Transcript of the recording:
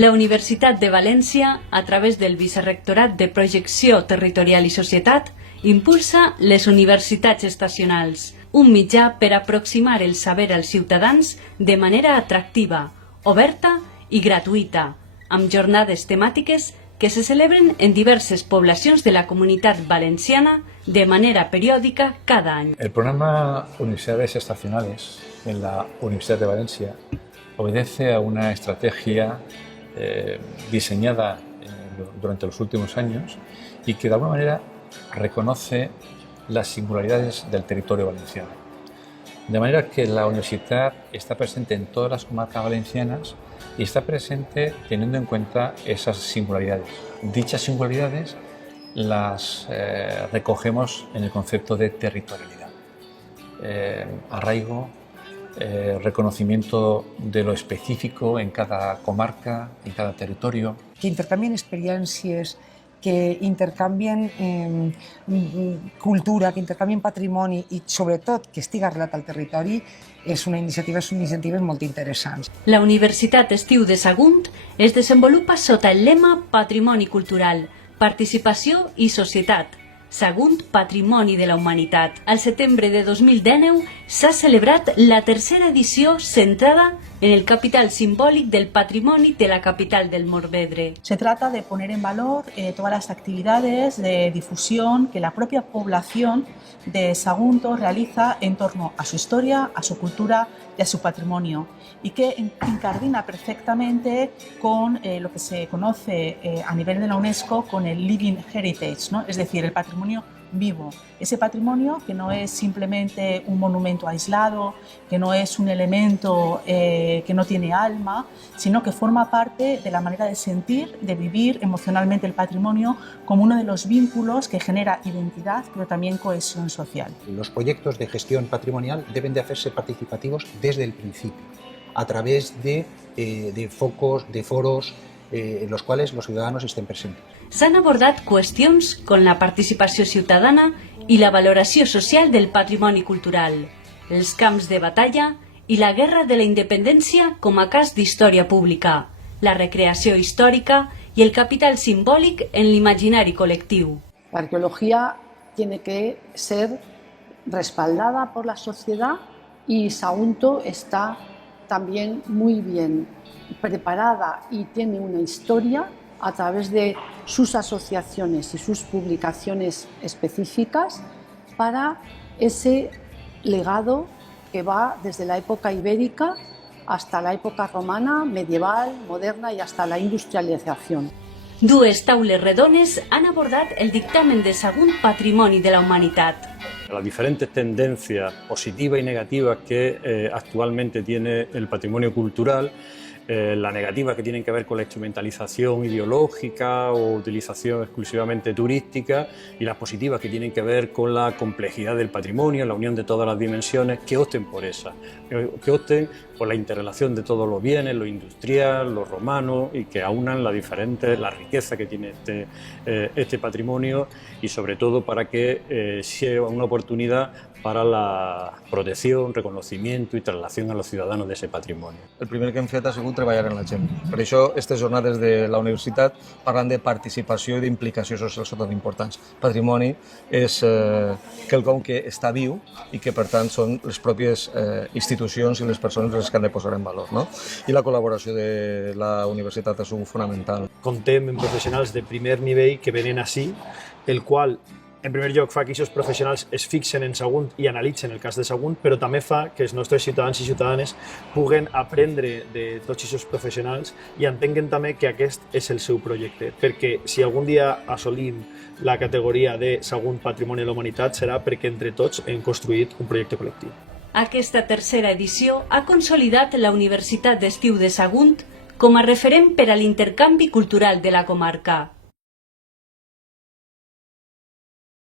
La Universitat de València, a través del Vicerrectorat de Projecció Territorial i Societat, impulsa les universitats estacionals, un mitjà per aproximar el saber als ciutadans de manera atractiva, oberta i gratuïta, amb jornades temàtiques que se celebren en diverses poblacions de la Comunitat Valenciana de manera periòdica cada any. El programa Universidades Estacionales en la Universidad de Valencia obedece a una estrategia diseñada durante los últimos años y que de alguna manera reconoce las singularidades del territorio valenciano. De manera que la universidad está presente en todas las comarcas valencianas y está presente teniendo en cuenta esas singularidades. Dichas singularidades las recogemos en el concepto de territorialidad, arraigo, reconocimiento de lo específico en cada comarca, en cada territorio. Que intercanvien experiències, que intercanvien cultura, que intercanvien patrimoni i, sobretot, que estiga arrelat al territori, són iniciatives molt interessants. La Universitat Estiu de Sagunt es desenvolupa sota el lema Patrimoni Cultural, Participació i Societat. Sagunt, Patrimoni de la Humanitat. Al setembre de 2019 s'ha celebrat la tercera edició centrada en el capital simbólic del patrimoni de la capital del Morvedre. Se trata de poner en valor todas las actividades de difusión que la propia población de Sagunto realiza en torno a su historia, a su cultura y a su patrimonio, y que incardina perfectamente con lo que se conoce a nivel de la UNESCO con el Living Heritage, ¿no? Es decir, el patrimonio vivo, ese patrimonio que no es simplemente un monumento aislado, que no es un elemento que no tiene alma, sino que forma parte de la manera de sentir, de vivir emocionalmente el patrimonio como uno de los vínculos que genera identidad, pero también cohesión social. Los proyectos de gestión patrimonial deben de hacerse participativos desde el principio, a través de focos, de foros en los cuales los ciudadanos estén presentes. S'han abordat qüestions com la participació ciutadana i la valoració social del patrimoni cultural, els camps de batalla i la guerra de la independència com a cas d'història pública, la recreació històrica i el capital simbòlic en l'imaginari col·lectiu. La arqueología tiene que ser respaldada por la sociedad y Sagunto está también muy bien preparada y tiene una historia a través de sus asociaciones y sus publicaciones específicas para ese legado que va desde la época ibérica hasta la época romana, medieval, moderna y hasta la industrialización. Dues taules redones han abordat el dictamen de Sagunt Patrimoni de la Humanitat. Las diferentes tendencias positivas y negativas que actualmente tiene el patrimonio cultural, la negativa que tienen que ver con la instrumentalización ideológica o utilización exclusivamente turística y las positivas que tienen que ver con la complejidad del patrimonio, la unión de todas las dimensiones, que opten por esa, que opten por la interrelación de todos los bienes, lo industrial, lo romano y que aunan la riqueza que tiene este patrimonio y sobre todo para que sea una oportunidad para la protecció, reconeixement i traslació a los ciutadans d'aquest patrimoni. El primer que hem fet ha sigut treballar en la gent. Per això, aquestes jornades de la universitat parlen de participació i d'implicació social són tan importants. Patrimoni és quelcom que està viu i que, per tant, són les pròpies institucions i les persones les que han de posar en valor, no? I la col·laboració de la universitat és fonamental. Contem amb professionals de primer nivell que venen ací, el qual en primer lloc fa que aquests professionals es fixen en Sagunt i analitzen el cas de Sagunt, però també fa que els nostres ciutadans i ciutadanes puguen aprendre de tots aquests professionals i entenguen també que aquest és el seu projecte, perquè si algun dia assolim la categoria de Sagunt Patrimoni de la Humanitat serà perquè entre tots hem construït un projecte col·lectiu. Aquesta tercera edició ha consolidat la Universitat d'Estiu de Sagunt com a referent per a l'intercanvi cultural de la comarca.